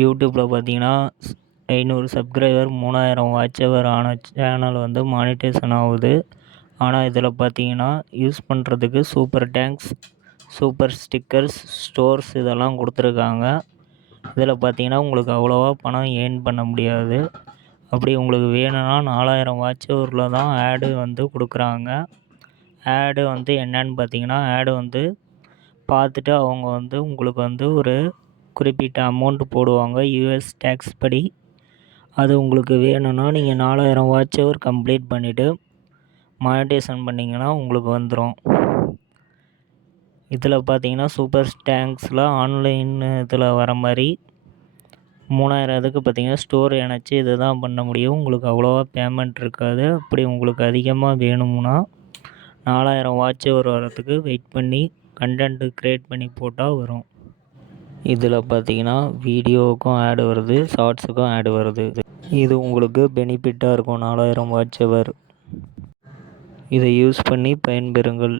யூடியூப்பில் பார்த்தீங்கன்னா ஐநூறு சப்ஸ்கிரைபர் மூணாயிரம் வாட்ச் ஹவர் ஆன சேனல் வந்து மானிட்டேஷன் ஆகுது. ஆனால் இதில் பார்த்தீங்கன்னா யூஸ் பண்ணுறதுக்கு super thanks super stickers stores இதெல்லாம் கொடுத்துருக்காங்க. இதில் பார்த்தீங்கன்னா உங்களுக்கு அவ்வளோவா பணம் ஏர்ன் பண்ண முடியாது. அப்படி உங்களுக்கு வேணும்னா நாலாயிரம் வாட்ச் ஹவரில் தான் ஆடு வந்து கொடுக்குறாங்க. ஆடு வந்து என்னன்னு பார்த்தீங்கன்னா ஆடு வந்து பார்த்துட்டு அவங்க வந்து உங்களுக்கு வந்து ஒரு குறிப்பிட்ட அமௌண்ட் போடுவாங்க. யூஎஸ் டேக்ஸ் படி. அது உங்களுக்கு வேணும்னா நீங்கள் நாலாயிரம் வாட்ச் ஹவர் கம்ப்ளீட் பண்ணிவிட்டு மானிட்டேஷன் பண்ணிங்கன்னா உங்களுக்கு வந்துடும் இதில் பார்த்தீங்கன்னா சூப்பர் டேங்க்ஸில் ஆன்லைன் இதில் வர மாதிரி மூணாயிரம் இதுக்கு பார்த்தீங்கன்னா ஸ்டோர் இணைச்சி இதை தான் பண்ண முடியும். உங்களுக்கு அவ்வளோவா பேமெண்ட் இருக்காது. அப்படி உங்களுக்கு அதிகமாக வேணும்னா நாலாயிரம் வாட்ச் ஹவர் வரத்துக்கு வெயிட் பண்ணி கண்டென்ட்டு க்ரியேட் பண்ணி போட்டால் வரும். இதில் பார்த்தீங்கன்னா வீடியோவுக்கும் ஆடு வருது ஷார்ட்ஸுக்கும் ஆடு வருது. இது உங்களுக்கு பெனிஃபிட்டாக இருக்கும். நாலாயிரம் வாட்ச் ஹவர் இதை யூஸ் பண்ணி பயன்பெறுங்கள்.